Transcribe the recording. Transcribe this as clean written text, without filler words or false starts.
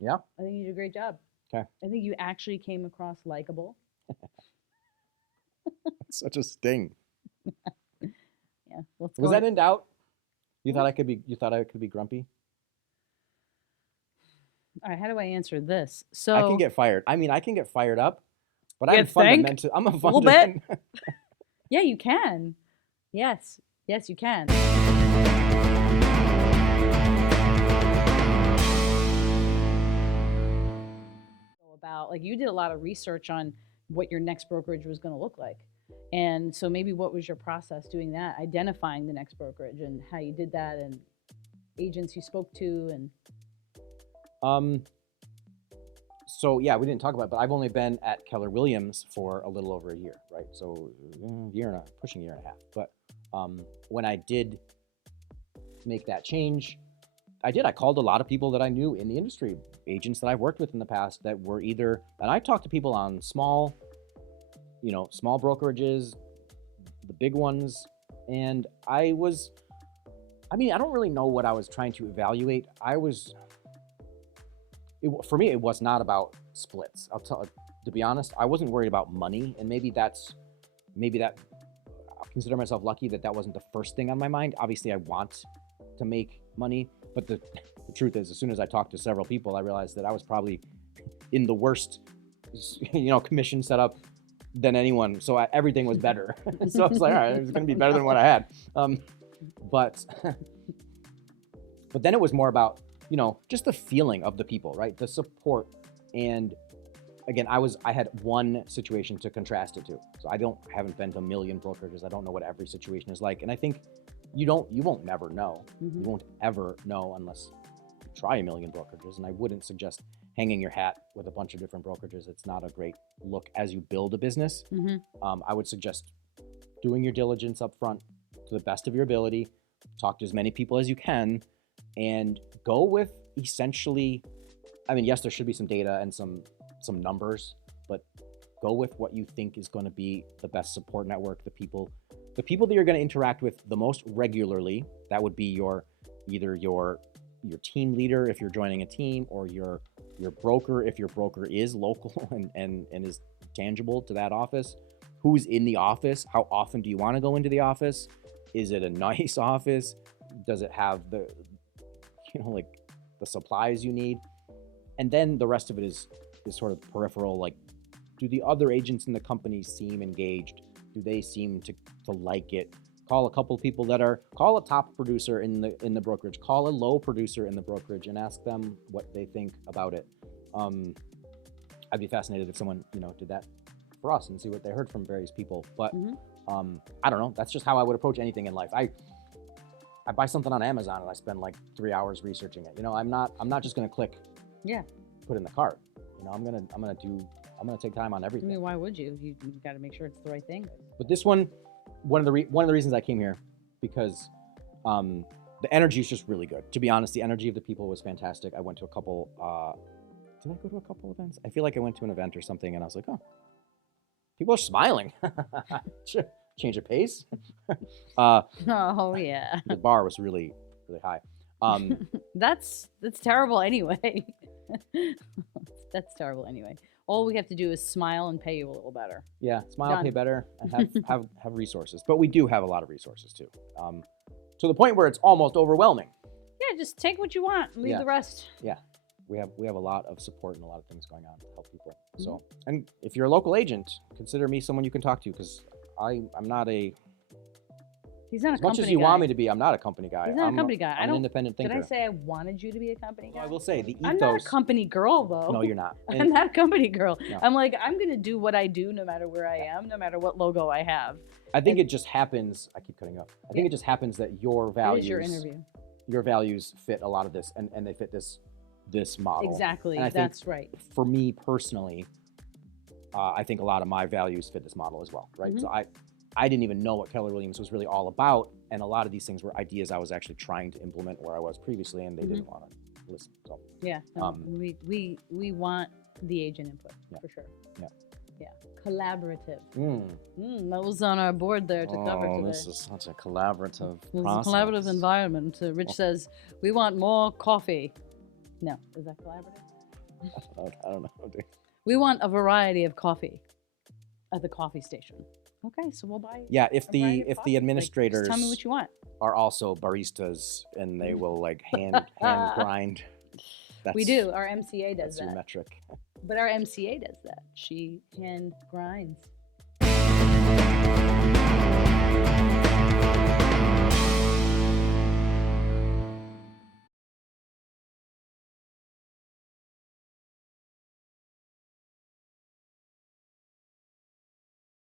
Yeah. I think you did a great job. Okay. I think you actually came across likable. That's such a sting. Yeah. What's Was going? that in doubt? What? You thought I could be grumpy? All right. How do I answer this? I can So get fired. I mean, I can get fired up, but you think I'm a a little bit? fundament. Yeah, you can. Yes. Yes, you can. About like you did a lot of research on what your next brokerage was going to look like. And so maybe what was your process doing that, identifying the next brokerage and how you did that and agents you spoke to and um, so yeah, we didn't talk about it, but I've only been at Keller Williams for a little over a year, right? So pushing a year and a half. But when I did make that change, I called a lot of people that I knew in the industry, agents that I've worked with in the past that were either, and I talked to people on small brokerages, the big ones, and I don't really know what I was trying to evaluate. For me, it was not about splits. To be honest, I wasn't worried about money, and maybe that I'll consider myself lucky that wasn't the first thing on my mind. Obviously, I want to make money, but the truth is, as soon as I talked to several people, I realized that I was probably in the worst, commission setup than anyone. So everything was better. So I was like, all right, it's going to be better than what I had. But then it was more about, just the feeling of the people, right? The support. And again, I had one situation to contrast it to. So I haven't been to a million brokerages. I don't know what every situation is like. And I think you won't never know. Mm-hmm. You won't ever know unless you try a million brokerages. And I wouldn't suggest hanging your hat with a bunch of different brokerages. It's not a great look as you build a business. Mm-hmm. I would suggest doing your diligence up front to the best of your ability, talk to as many people as you can, and go with essentially, yes, there should be some data and some numbers, but go with what you think is going to be the best support network, the people that you're going to interact with the most regularly. That would be either your team leader if you're joining a team, or your broker if your broker is local and is tangible to that office. Who's in the office? How often do you want to go into the office? Is it a nice office? Does it have the supplies you need? And then the rest of it is sort of peripheral, like, do the other agents in the company seem engaged? Do they seem to like it? Call a couple people call a top producer in the brokerage, call a low producer in the brokerage, and ask them what they think about it. I'd be fascinated if someone, did that for us and see what they heard from various people. But I don't know. That's just how I would approach anything in life. I buy something on Amazon and I spend like 3 hours researching it. I'm not just going to click, put in the cart. I'm gonna take time on everything. I mean, why would you? You got to make sure it's the right thing. But this one of the reasons I came here, because the energy is just really good. To be honest, the energy of the people was fantastic. I went to a couple. Did I go to a couple events? I feel like I went to an event or something, and I was like, oh, people are smiling. Change of pace. Oh yeah. The bar was really, really high. That's terrible anyway. That's terrible anyway. All we have to do is smile and pay you a little better. Yeah, smile, Done. pay better, and have resources. But we do have a lot of resources too, to the point where it's almost overwhelming. Yeah, just take what you want and leave the rest. Yeah, we have a lot of support and a lot of things going on to help people. So, and if you're a local agent, consider me someone you can talk to, because I'm not a. He's not a as much company as you guy. want me to be, I'm not a company guy. He's not a company guy. I'm an independent thinker. Did I say I wanted you to be a company guy? Well, I will say the ethos. I'm not a company girl, though. No, you're not. I'm not a company girl. No. I'm like, I'm going to do what I do no matter where I am, no matter what logo I have. I think it just happens. I keep cutting up. I think it just happens that your values. It is your interview. Your values fit a lot of this, and they fit this model. Exactly. And That's right. For me personally, I think a lot of my values fit this model as well, right? So I didn't even know what Keller Williams was really all about, and a lot of these things were ideas I was actually trying to implement where I was previously, and they didn't want to listen. So yeah, we want the agent input for sure. Yeah, collaborative. That was on our board there to cover today. This is such a collaborative process. It's a collaborative environment. Rich says we want more coffee. No, is that collaborative? I don't know. Dude. We want a variety of coffee at the coffee station. Okay, so we'll buy. Yeah, if a variety the of if coffee. the Like, administrators just tell me what you want. are also baristas and they will like hand grind. We do. Our MCA does That's your that. metric. But our MCA does that. She hand grinds.